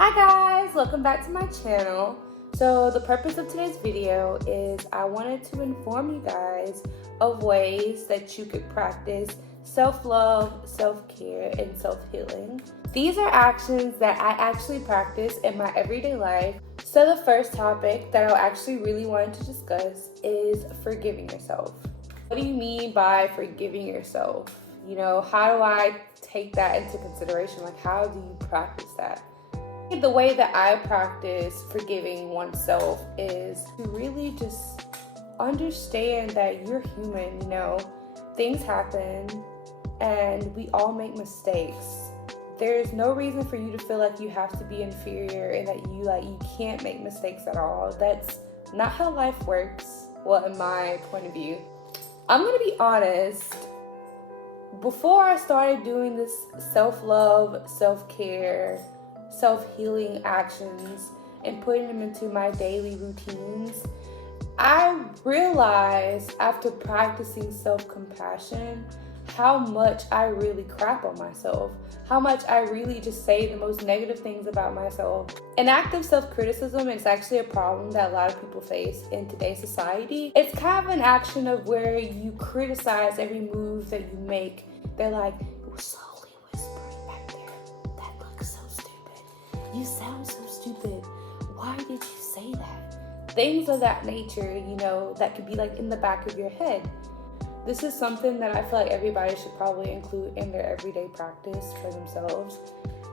Hi guys, welcome back to my channel. So the purpose of today's video is I wanted to inform you guys of ways that you could practice self-love, self-care, and self-healing. These are actions that I actually practice in my everyday life. So the first topic that I actually really wanted to discuss is forgiving yourself. What do you mean by forgiving yourself? You know, how do I take that into consideration? Like, how do you practice that? The way that I practice forgiving oneself is to really just understand that you're human, you know, things happen and we all make mistakes. There's no reason for you to feel like you have to be inferior and that you can't make mistakes at all. That's not how life works, well, in my point of view. I'm gonna be honest, before I started doing this self-love, self-care, self-healing actions and putting them into my daily routines, I realized after practicing self-compassion how much I really crap on myself, how much I really just say the most negative things about myself. An active self-criticism is actually a problem that a lot of people face in today's society. It's kind of an action of where you criticize every move that you make. They're like, it was slowly whispering back there. That looks so stupid. You sound so stupid. Why did you say that? Things of that nature, you know, that could be like in the back of your head. This is something that I feel like everybody should probably include in their everyday practice for themselves.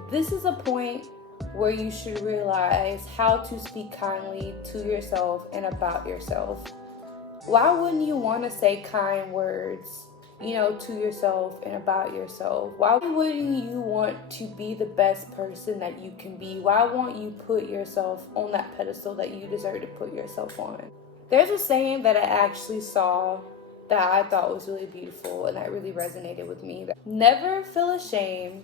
This is a point where you should realize how to speak kindly to yourself and about yourself. Why wouldn't you want to say kind words, you know, to yourself and about yourself? Why wouldn't you want to be the best person that you can be? Why won't you put yourself on that pedestal that you deserve to put yourself on? There's a saying that I actually saw that I thought was really beautiful and that really resonated with me. Never feel ashamed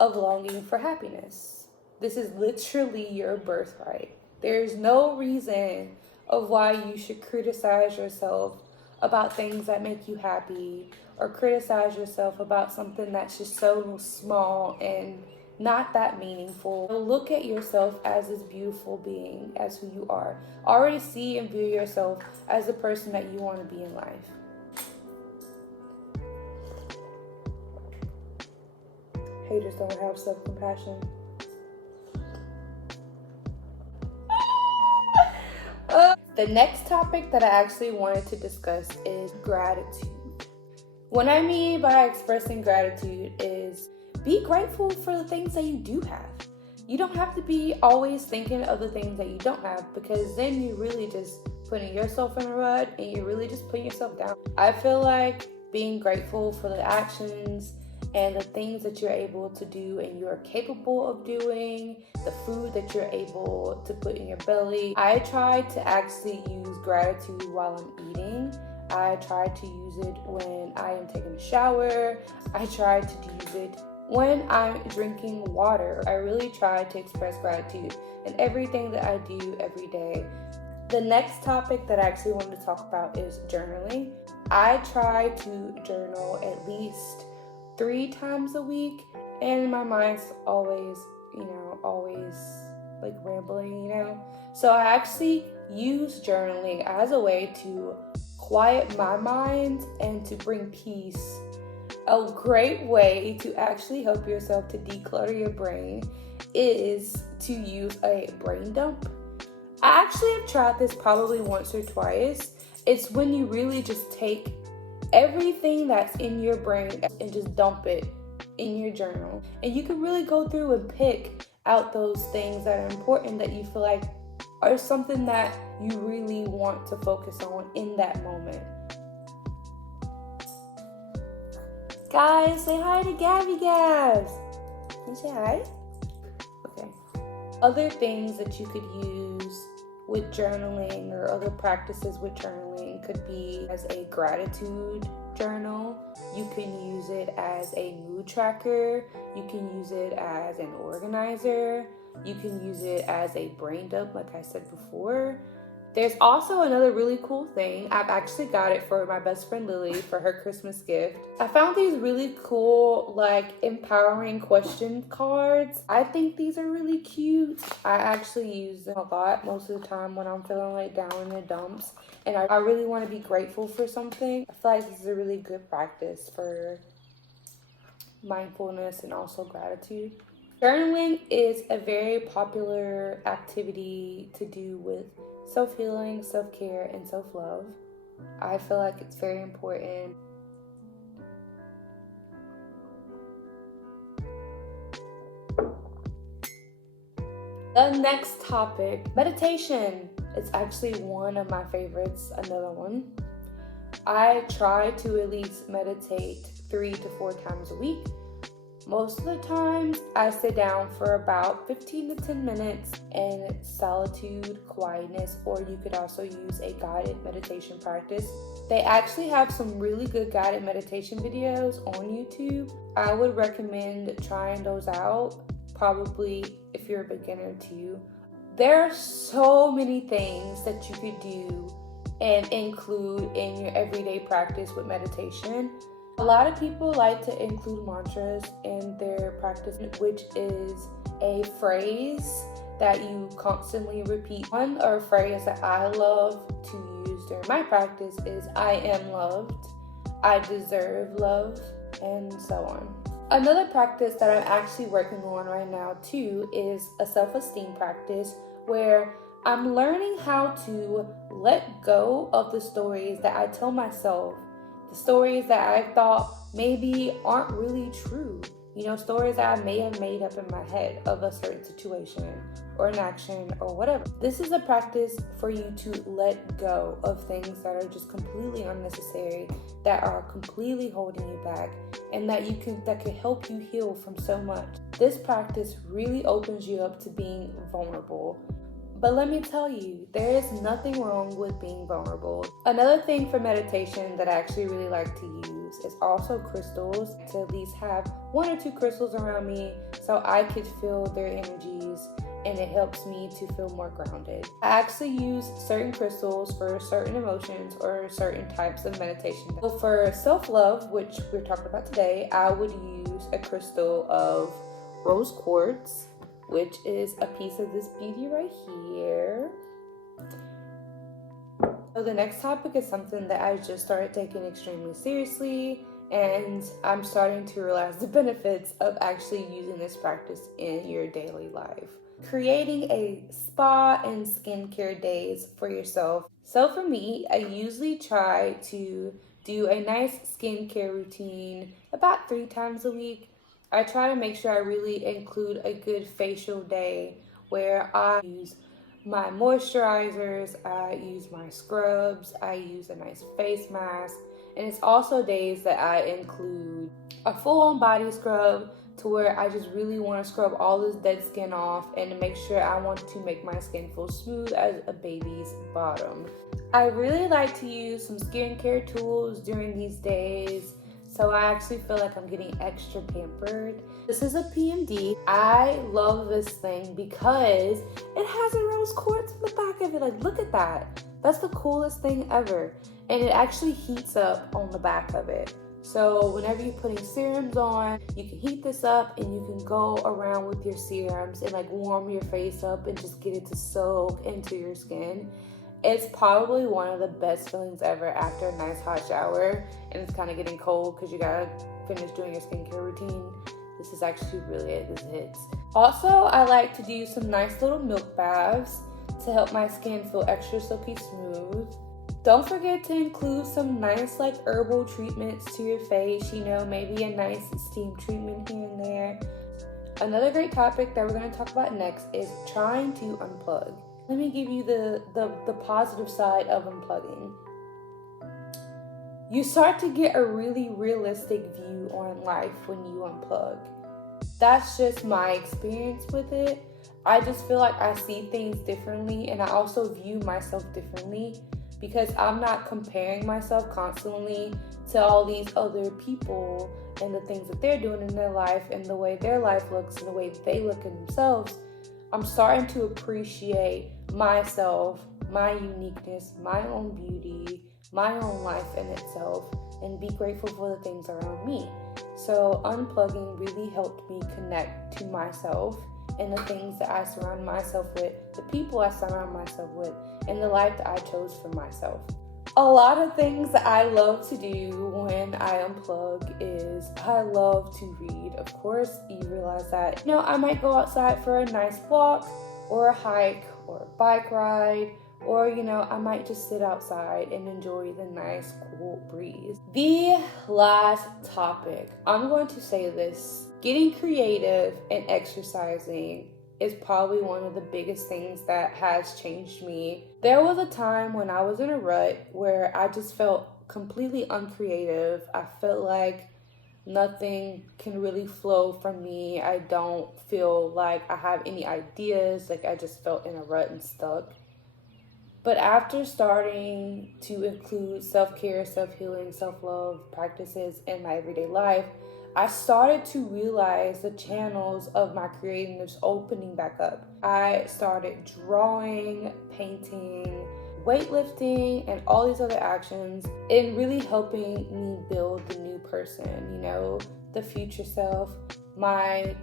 of longing for happiness. This is literally your birthright. There's no reason of why you should criticize yourself about things that make you happy or criticize yourself about something that's just so small and not that meaningful. Look at yourself as this beautiful being, as who you are. Already see and view yourself as the person that you want to be in life. Haters don't have self-compassion. The next topic that I actually wanted to discuss is gratitude. What I mean by expressing gratitude is be grateful for the things that you do have. You don't have to be always thinking of the things that you don't have, because then you're really just putting yourself in a rut and you're really just putting yourself down. I feel like being grateful for the actions and the things that you're able to do and you're capable of doing, the food that you're able to put in your belly. I try to actually use gratitude while I'm eating. I try to use it when I am taking a shower. I try to use it when I'm drinking water. I really try to express gratitude in everything that I do every day. The next topic that I actually wanted to talk about is journaling. I try to journal at least 3 times a week, and my mind's always like rambling, So I actually use journaling as a way to quiet my mind and to bring peace. A great way to actually help yourself to declutter your brain is to use a brain dump. I actually have tried this probably once or twice. It's when you really just take everything that's in your brain and just dump it in your journal. And you can really go through and pick out those things that are important that you feel like are something that you really want to focus on in that moment. Guys, say hi to Gabby Gabs. Can you say hi? Okay. Other things that you could use with journaling or other practices with journaling could be as a gratitude journal. You can use it as a mood tracker. You can use it as an organizer. You can use it as a brain dump, like I said before. There's also another really cool thing. I've actually got it for my best friend Lily for her Christmas gift. I found these really cool, like, empowering question cards. I think these are really cute. I actually use them a lot most of the time when I'm feeling like down in the dumps and I really want to be grateful for something. I feel like this is a really good practice for mindfulness and also gratitude. Journaling is a very popular activity to do with self-healing, self-care, and self-love. I feel like it's very important. The next topic, meditation. It's actually one of my favorites, another one. I try to at least meditate 3 to 4 times a week. Most of the times, I sit down for about 15 to 10 minutes in solitude, quietness, or you could also use a guided meditation practice. They actually have some really good guided meditation videos on YouTube. I would recommend trying those out, probably if you're a beginner too. There are so many things that you could do and include in your everyday practice with meditation. A lot of people like to include mantras in their practice, which is a phrase that you constantly repeat. One or a phrase that I love to use during my practice is I am loved, I deserve love, and so on. Another practice that I'm actually working on right now too is a self-esteem practice where I'm learning how to let go of the stories that I tell myself, the stories that I thought maybe aren't really true. Stories that I may have made up in my head of a certain situation or an action or whatever. This is a practice for you to let go of things that are just completely unnecessary, that are completely holding you back, and that can help you heal from so much. This practice really opens you up to being vulnerable. But let me tell you, there is nothing wrong with being vulnerable. Another thing for meditation that I actually really like to use is also crystals, to at least have 1 or 2 crystals around me so I could feel their energies, and it helps me to feel more grounded. I actually use certain crystals for certain emotions or certain types of meditation. So for self-love, which we're talking about today, I would use a crystal of rose quartz, which is a piece of this beauty right here. So the next topic is something that I just started taking extremely seriously, and I'm starting to realize the benefits of actually using this practice in your daily life. Creating a spa and skincare days for yourself. So for me, I usually try to do a nice skincare routine about 3 times a week. I try to make sure I really include a good facial day where I use my moisturizers, I use my scrubs, I use a nice face mask, and it's also days that I include a full-on body scrub to where I just really want to scrub all this dead skin off and to make sure I want to make my skin feel smooth as a baby's bottom. I really like to use some skincare tools during these days, so I actually feel like I'm getting extra pampered. This is a PMD. I love this thing because it has a rose quartz in the back of it. Like, look at that. That's the coolest thing ever. And it actually heats up on the back of it. So whenever you're putting serums on, you can heat this up and you can go around with your serums and like warm your face up and just get it to soak into your skin. It's probably one of the best feelings ever after a nice hot shower and it's kind of getting cold because you gotta finish doing your skincare routine. This is actually really it. This hits. Also, I like to do some nice little milk baths to help my skin feel extra silky smooth. Don't forget to include some nice like herbal treatments to your face, maybe a nice steam treatment here and there. Another great topic that we're going to talk about next is trying to unplug. Let me give you the positive side of unplugging. You start to get a really realistic view on life when you unplug. That's just my experience with it. I just feel like I see things differently, and I also view myself differently because I'm not comparing myself constantly to all these other people and the things that they're doing in their life and the way their life looks and the way they look at themselves. I'm starting to appreciate myself my uniqueness, my own beauty, my own life in itself, and be grateful for the things around me. So unplugging really helped me connect to myself and the things that I surround myself with, the people I surround myself with, and the life that I chose for myself. A lot of things that I love to do when I unplug is I love to read. Of course, you realize that, I might go outside for a nice walk or a hike or a bike ride, or, I might just sit outside and enjoy the nice, cool breeze. The last topic, I'm going to say this, getting creative and exercising is probably one of the biggest things that has changed me. There was a time when I was in a rut where I just felt completely uncreative. I felt like nothing can really flow from me. I don't feel like I have any ideas. Like I just felt in a rut and stuck. But after starting to include self-care, self-healing, self-love practices in my everyday life, I started to realize the channels of my creativeness opening back up. I started drawing, painting, weightlifting, and all these other actions, and really helping me build the new person, the future self, my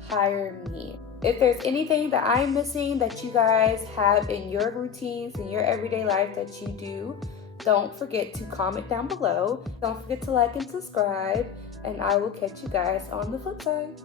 higher me. If there's anything that I'm missing that you guys have in your routines, in your everyday life that you do, don't forget to comment down below. Don't forget to like and subscribe, and I will catch you guys on the flip side.